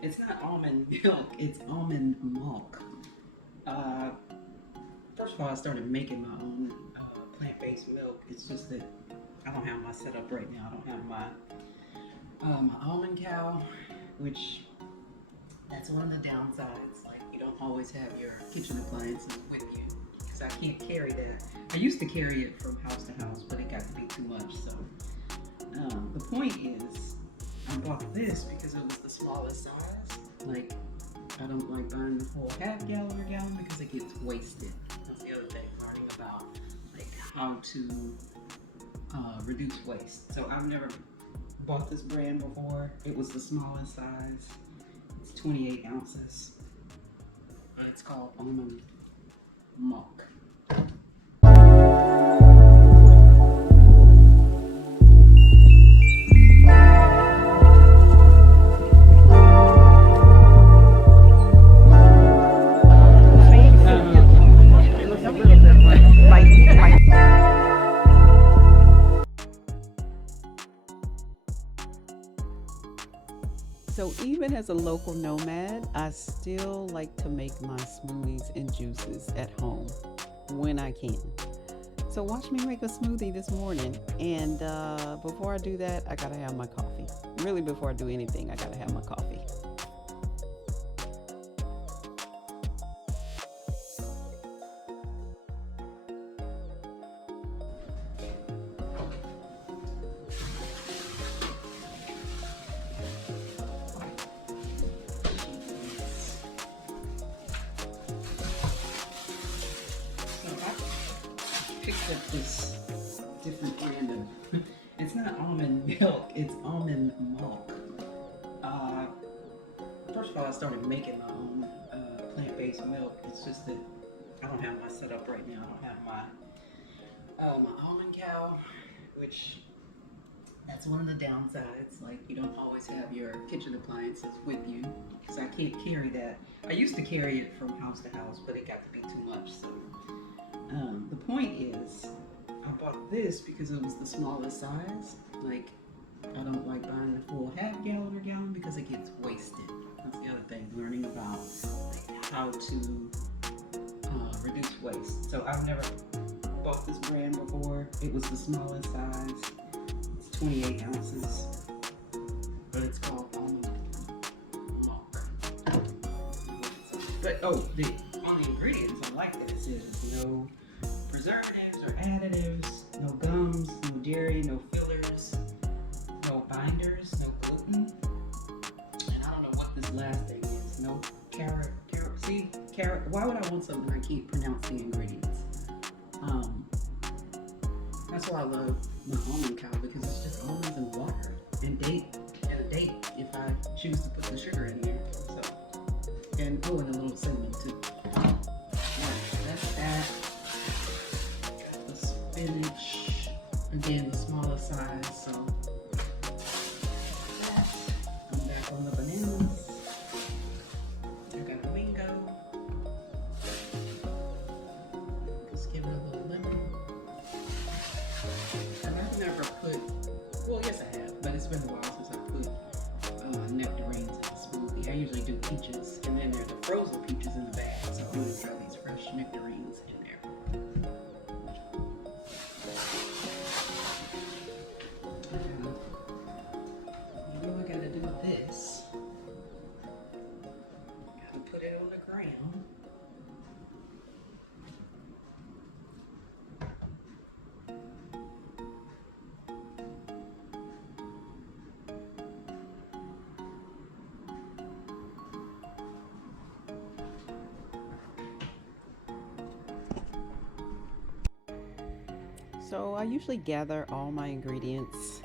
It's not almond milk, it's almond milk. Uh, First of all, I started making my own plant-based milk. It's just that I don't have my setup right now. I don't have my almond cow, which that's one of the downsides. Like, you don't always have your kitchen appliances with you because I can't carry that. I used to carry it from house to house, but it got to be too much. So the point is, I bought this because it was the smallest size. Like, I don't like buying the full half gallon or gallon because it gets wasted. That's the other thing, learning about like how to reduce waste. So I've never bought this brand before. It was the smallest size. It's 28 ounces. It's called almond milk. So even as a local nomad, I still like to make my smoothies and juices at home when I can. So watch me make a smoothie this morning. And before I do that, I gotta have my coffee. Really, before I do anything, I gotta have my coffee. So I picked up this different brand of. It's not almond milk. It's almond milk. Uh, First of all, I started making my own plant-based milk. It's just that I don't have my setup right now. I don't have my almond cow, which that's one of the downsides. Like, you don't always have your kitchen appliances with you because I can't carry that. I used to carry it from house to house, but it got to be too much. So the point is, I bought this because it was the smallest size. Like, I don't like buying the full half gallon or gallon because it gets wasted. That's the other thing, learning about like how to reduce waste. So I've never bought this brand before. It was the smallest size. It's 28 ounces, but it's called almond milk. But on the ingredients, I like that it says no preservatives or additives, no gums, no dairy, no fillers, no binders, no gluten, and I don't know what this last thing is. No carrot. See, carrot. Why would I want something where I can't pronounce the ingredients? That's why I love my almond cow because it's just almonds and water and a date if I choose to put the sugar in there. So, and a little cinnamon too. Yeah, that's that. The spinach, again the smaller size. So I'm back on the bananas. I got a mango. Just give it a little lemon. And I've never put, well, yes I have, but it's been a while since I put nectarines in a smoothie. I usually do peaches, and then there are the frozen peaches in the bag, so I'm going to try these fresh nectarines in there. You know what I got to do with this? Got to put it on the ground. So I usually gather all my ingredients,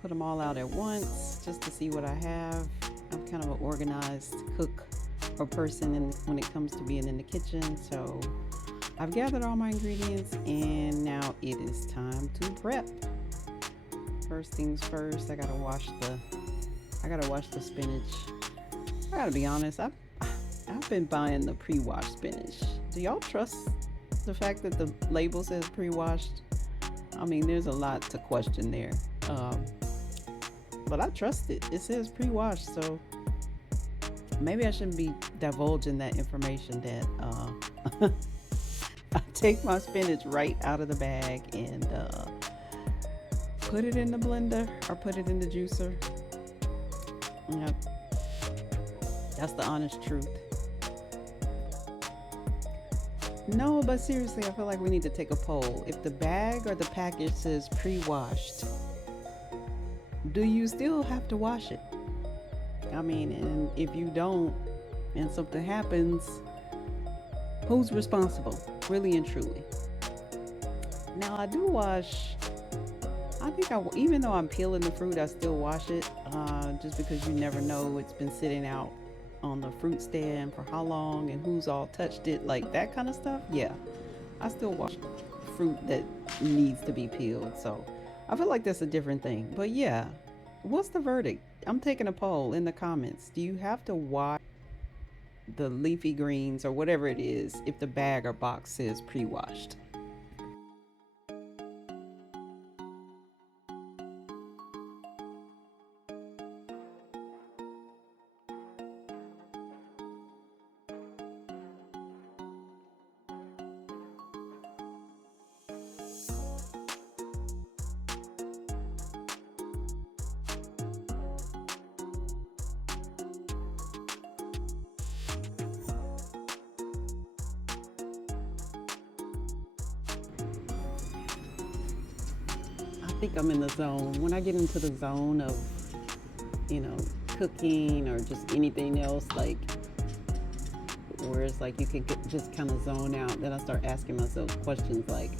put them all out at once just to see what I have. I'm kind of an organized cook or person when it comes to being in the kitchen. So I've gathered all my ingredients and now it is time to prep. First things first, I gotta wash the spinach. I gotta be honest, I've been buying the pre-washed spinach. Do y'all trust the fact that the label says pre-washed? I mean, there's a lot to question there. But I trust it. It says pre-washed, so maybe I shouldn't be divulging that information that I take my spinach right out of the bag and put it in the blender or put it in the juicer. Yep, that's the honest truth. No, but seriously, I feel like we need to take a poll. If the bag or the package says pre-washed, do you still have to wash it? I mean, and if you don't and something happens, who's responsible? Really and truly. Now, I do wash. I think even though I'm peeling the fruit, I still wash it, just because you never know. It's been sitting out on the fruit stand for how long and who's all touched it, like that kind of stuff. Yeah, I still wash fruit that needs to be peeled. So I feel like that's a different thing. But yeah, what's the verdict? I'm taking a poll in the comments. Do you have to wash the leafy greens or whatever it is if the bag or box says pre-washed? I think I'm in the zone. When I get into the zone of, cooking or just anything else, like where it's like you can just kind of zone out, then I start asking myself questions like,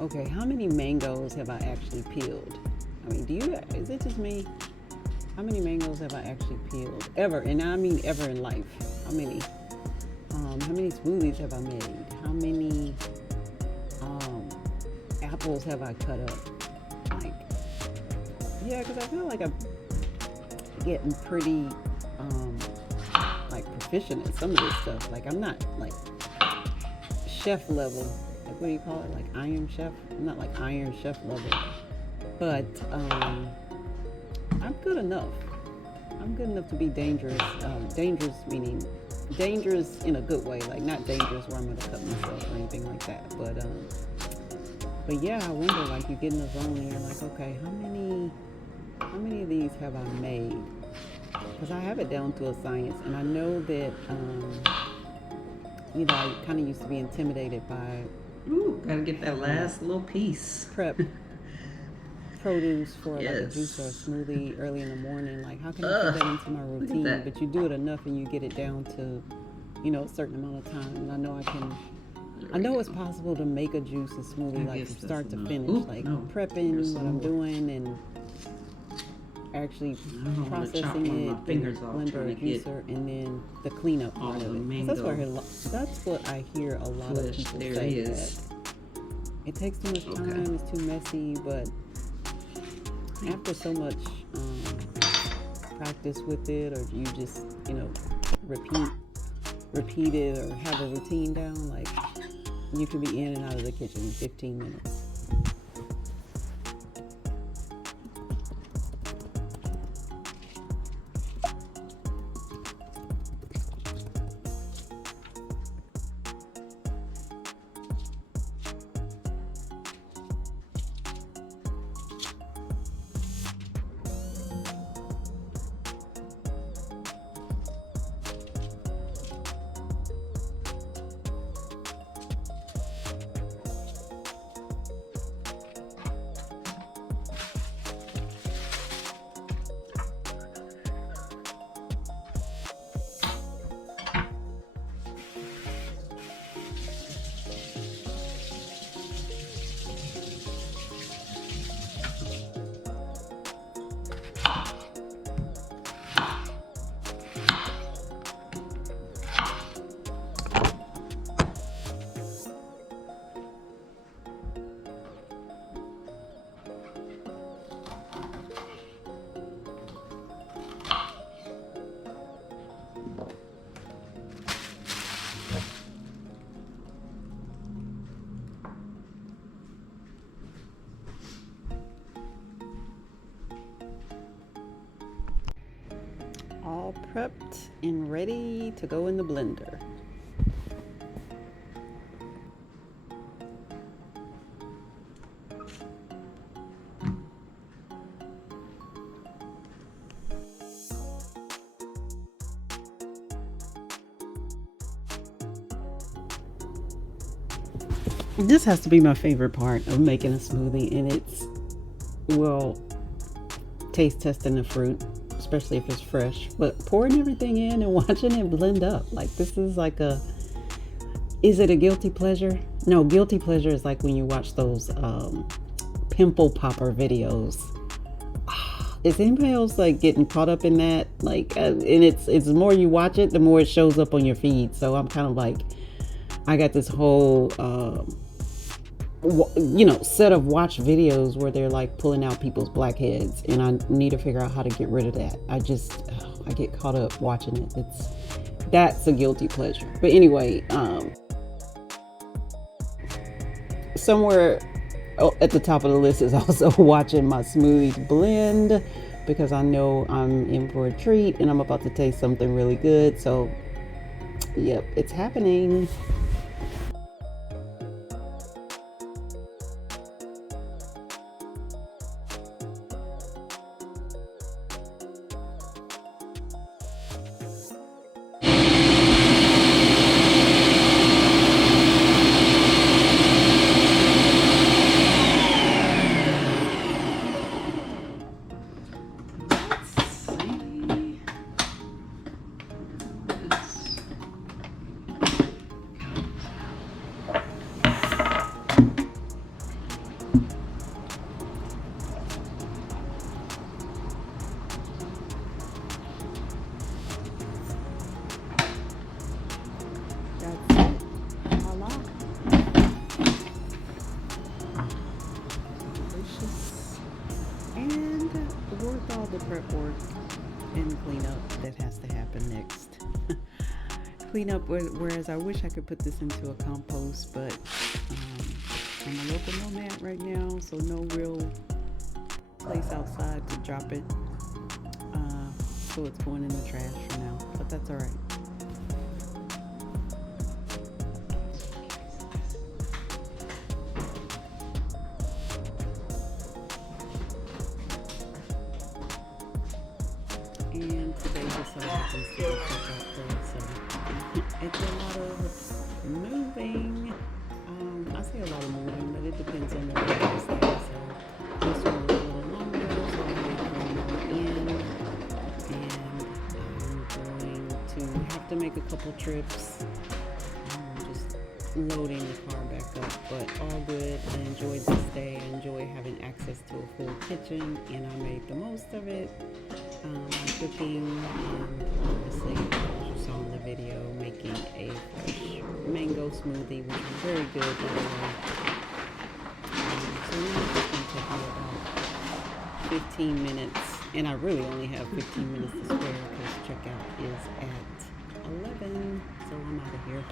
okay, how many mangoes have I actually peeled? I mean, is it just me? How many mangoes have I actually peeled? Ever, and I mean ever in life. How many? How many smoothies have I made? How many apples have I cut up? Yeah, because I feel like I'm getting pretty like proficient at some of this stuff. Like I'm not like chef level. Like what do you call it? Like Iron Chef? I'm not like Iron Chef level. But I'm good enough. I'm good enough to be dangerous. Dangerous meaning dangerous in a good way. Like not dangerous where I'm gonna cut myself or anything like that. But yeah, I wonder, like you get in the zone and you're like, okay, how many of these have I made? Because I have it down to a science, and I know that, I kind of used to be intimidated by Ooh, gotta get that last little piece. prep produce for like a Yes. juice or a smoothie early in the morning. Like, how can I fit that into my routine? that. But you do it enough and you get it down to, a certain amount of time. And I know it's possible to make a juice and smoothie like from start to finish, prepping what I'm doing and actually processing it in a blender or juicer, and then the cleanup part of it. That's what I hear a lot of people say, that it takes too much time, it's too messy, but after so much practice with it, or you just repeat it or have a routine down, like you can be in and out of the kitchen in 15 minutes. and ready to go in the blender. This has to be my favorite part of making a smoothie, and it's, well, taste testing the fruit, especially if it's fresh, but pouring everything in and watching it blend up. Like, this is like is it a guilty pleasure? No, guilty pleasure is like when you watch those pimple popper videos. Is anybody else like getting caught up in that? Like, and it's the more you watch it, the more it shows up on your feed. So I'm kind of like, I got this whole set of watch videos where they're like pulling out people's blackheads, and I need to figure out how to get rid of that. I get caught up watching it. That's a guilty pleasure. But anyway, somewhere at the top of the list is also watching my smoothies blend, because I know I'm in for a treat and I'm about to taste something really good. So yep, it's happening. Worth all the prep work and cleanup that has to happen next. Cleanup, whereas I wish I could put this into a compost, but I'm a local nomad right now, so no real place outside to drop it. So it's going in the trash for now, but that's all right. And today just so happens to be cookout day, so it's a lot of moving. I say a lot of moving, but it depends on the day. So this one was a little longer, so I may bring more in, and I'm going to have to make a couple trips. Just loading the car back up, but all good. I enjoyed this day. I enjoy having access to a full kitchen, and I made the most of it. Cooking, and obviously, as you saw in the video, making a fresh mango smoothie, which was very good. So now it's going to take me about 15 minutes, and I really only have 15 minutes to spare because checkout is at 11, so I'm out of here.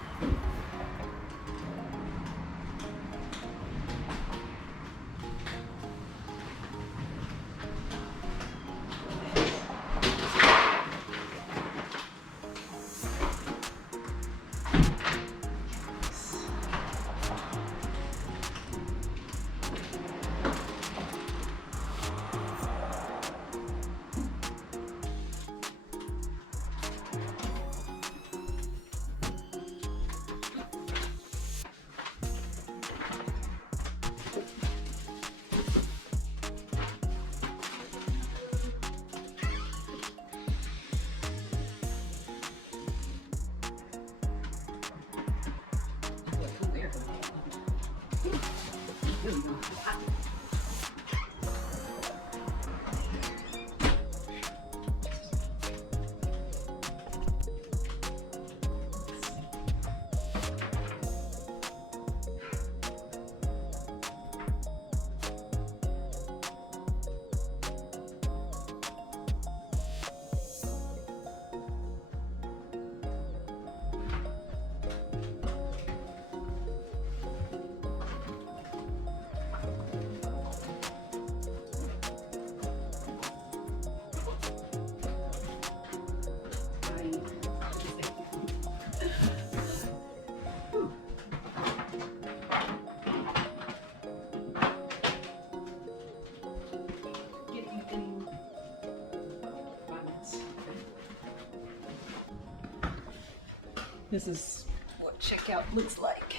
This is what checkout looks like.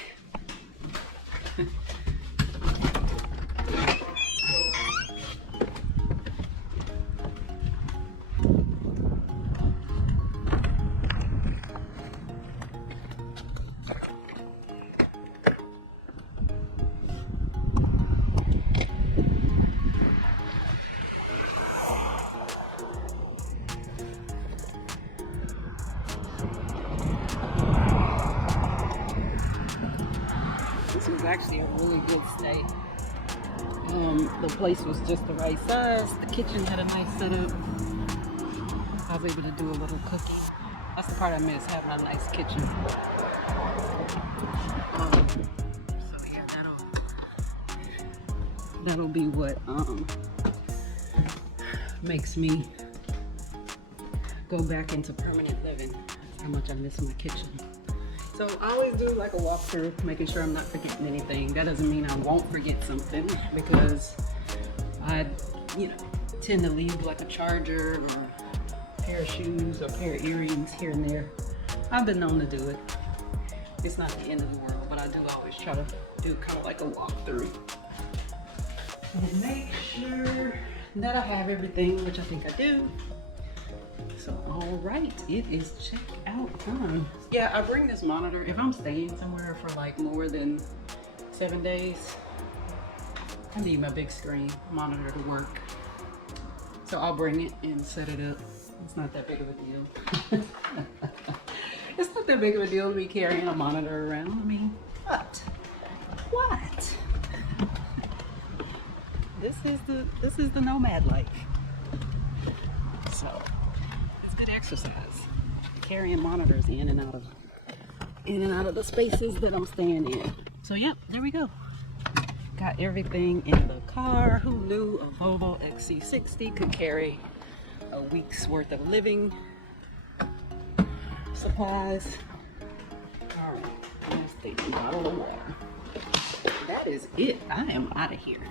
This was actually a really good stay. The place was just the right size. The kitchen had a nice setup. I was able to do a little cooking. That's the part I miss, having a nice kitchen. So yeah, that'll be what makes me go back into permanent living. That's how much I miss my kitchen. So I always do like a walkthrough, making sure I'm not forgetting anything. That doesn't mean I won't forget something, because I, tend to leave like a charger or a pair of shoes or a pair of earrings here and there. I've been known to do it. It's not the end of the world, but I do always try to do kind of like a walkthrough and make sure that I have everything, which I think I do. So, all right, it is checkout time. Yeah, I bring this monitor. If I'm staying somewhere for like more than 7 days, I need my big screen monitor to work. So I'll bring it and set it up. It's not that big of a deal. It's not that big of a deal to be carrying a monitor around. I mean, what? What? This is the nomad life. So it's good exercise. Carrying monitors in and out of the spaces that I'm staying in. So yeah, there we go. Got everything in the car. Who knew a Volvo XC60 could carry a week's worth of living supplies? All right, let's take a bottle of water. That is it. I am out of here.